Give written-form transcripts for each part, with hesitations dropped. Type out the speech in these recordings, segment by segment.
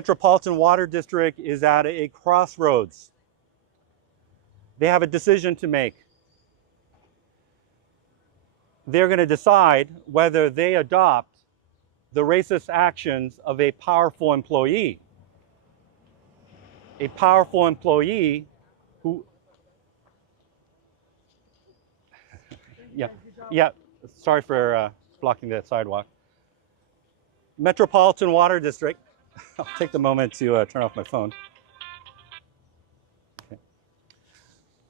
Metropolitan Water District is at a crossroads. They have a decision to make. They're going to decide whether they adopt the racist actions of a powerful employee. A powerful employee who, sorry for blocking that sidewalk. Metropolitan Water District, I'll take the moment to turn off my phone. Okay.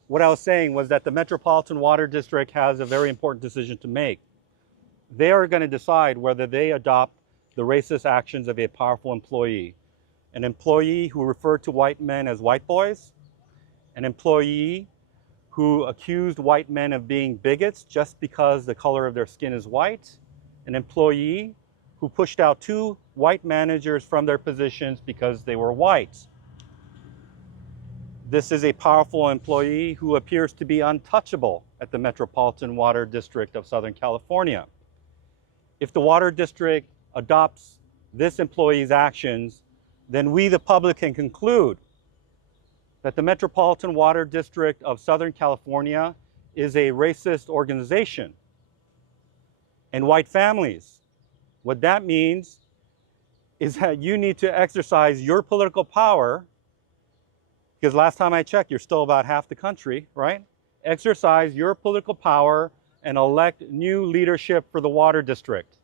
What I was saying was that the Metropolitan Water District has a very important decision to make. They are going to decide whether they adopt the racist actions of a powerful employee. An employee who referred to white men as white boys, an employee who accused white men of being bigots just because the color of their skin is white, an employee who pushed out 2 white managers from their positions because they were white. This is a powerful employee who appears to be untouchable at the Metropolitan Water District of Southern California. If the Water District adopts this employee's actions, then we, the public, can conclude that the Metropolitan Water District of Southern California is a racist organization. And white families, what that means is that you need to exercise your political power, because last time I checked, you're still about half the country, right? Exercise your political power and elect new leadership for the Water District.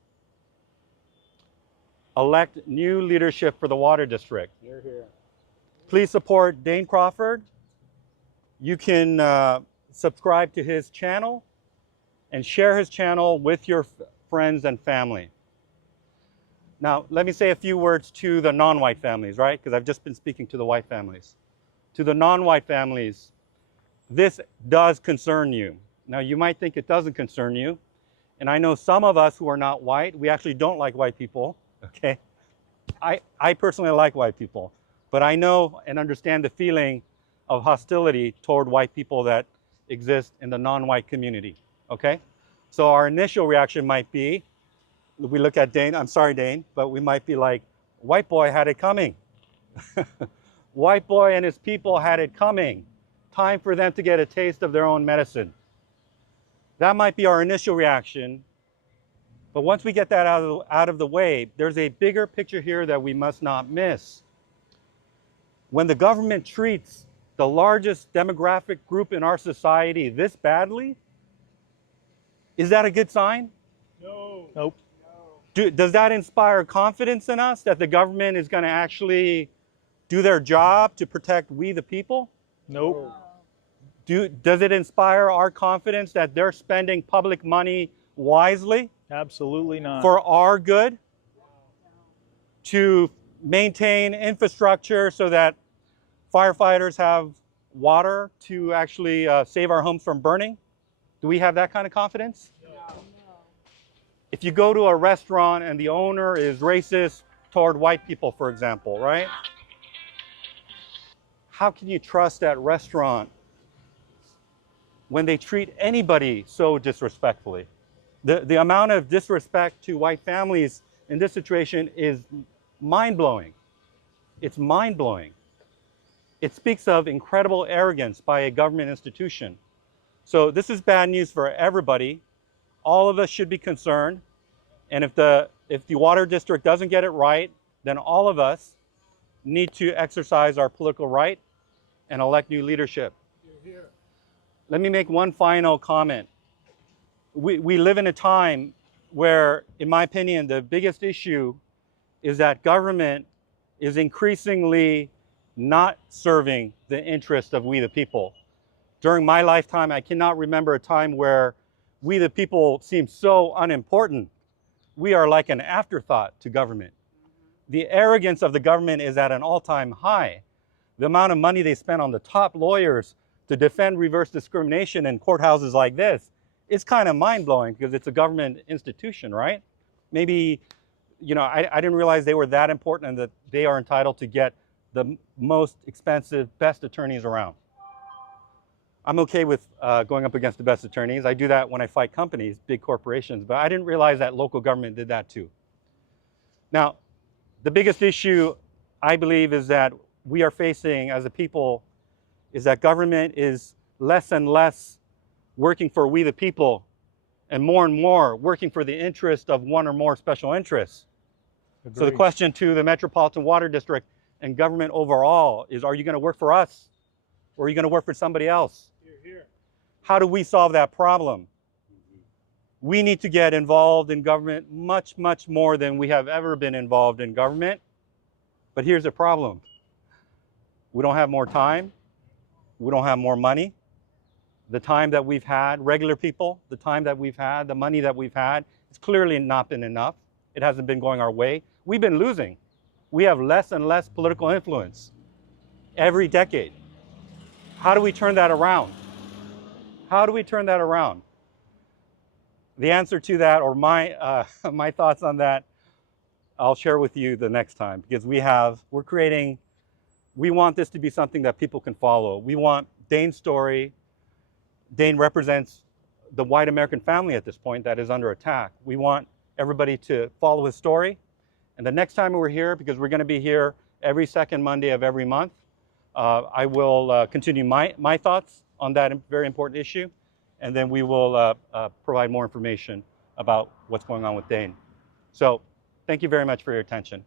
Elect new leadership for the Water District. You're here. Please support Dane Crawford. You can subscribe to his channel and share his channel with your friends and family. Now, let me say a few words to the non-white families, right? Because I've just been speaking to the white families. To the non-white families, this does concern you. Now, you might think it doesn't concern you. And I know some of us who are not white, we actually don't like white people, okay? I personally like white people, but I know and understand the feeling of hostility toward white people that exist in the non-white community, okay? So our initial reaction might be, we look at Dane, I'm sorry, Dane, but we might be like, white boy had it coming. White boy and his people had it coming. Time for them to get a taste of their own medicine. That might be our initial reaction. But once we get that out of the way, there's a bigger picture here that we must not miss. When the government treats the largest demographic group in our society this badly, is that a good sign? No. Nope. Does that inspire confidence in us that the government is going to actually do their job to protect we the people? Nope. Does it inspire our confidence that they're spending public money wisely? Absolutely not. For our good? To maintain infrastructure so that firefighters have water to actually save our homes from burning? Do we have that kind of confidence? No. If you go to a restaurant and the owner is racist toward white people, for example, right? How can you trust that restaurant when they treat anybody so disrespectfully? The amount of disrespect to white families in this situation is mind-blowing. It's mind-blowing. It speaks of incredible arrogance by a government institution. So this is bad news for everybody. All of us should be concerned. And if the Water District doesn't get it right, then all of us need to exercise our political right and elect new leadership. Let me make one final comment. We live in a time where, in my opinion, the biggest issue is that government is increasingly not serving the interest of we the people. During my lifetime, I cannot remember a time where we the people seem so unimportant. We are like an afterthought to government. The arrogance of the government is at an all-time high. The amount of money they spend on the top lawyers to defend reverse discrimination in courthouses like this, it's kind of mind-blowing because it's a government institution, right? Maybe, I didn't realize they were that important and that they are entitled to get the most expensive, best attorneys around. I'm okay with going up against the best attorneys. I do that when I fight companies, big corporations, but I didn't realize that local government did that too. Now, the biggest issue I believe is that we are facing as a people is that government is less and less working for we the people and more working for the interest of one or more special interests. Agreed. So the question to the Metropolitan Water District and government overall is, are you going to work for us or are you going to work for somebody else? Here, here. How do we solve that problem? We need to get involved in government much, much more than we have ever been involved in government. But here's the problem. We don't have more time. We don't have more money. The time that we've had, regular people, the time that we've had, the money that we've had, it's clearly not been enough. It hasn't been going our way. We've been losing. We have less and less political influence every decade. How do we turn that around? How do we turn that around? The answer to that, or my thoughts on that, I'll share with you the next time, because we want this to be something that people can follow. We want Dane's story. Dane represents the white American family at this point that is under attack. We want everybody to follow his story. And the next time we're here, because we're going to be here every second Monday of every month, I will continue my thoughts on that very important issue. And then we will provide more information about what's going on with Dane. So thank you very much for your attention.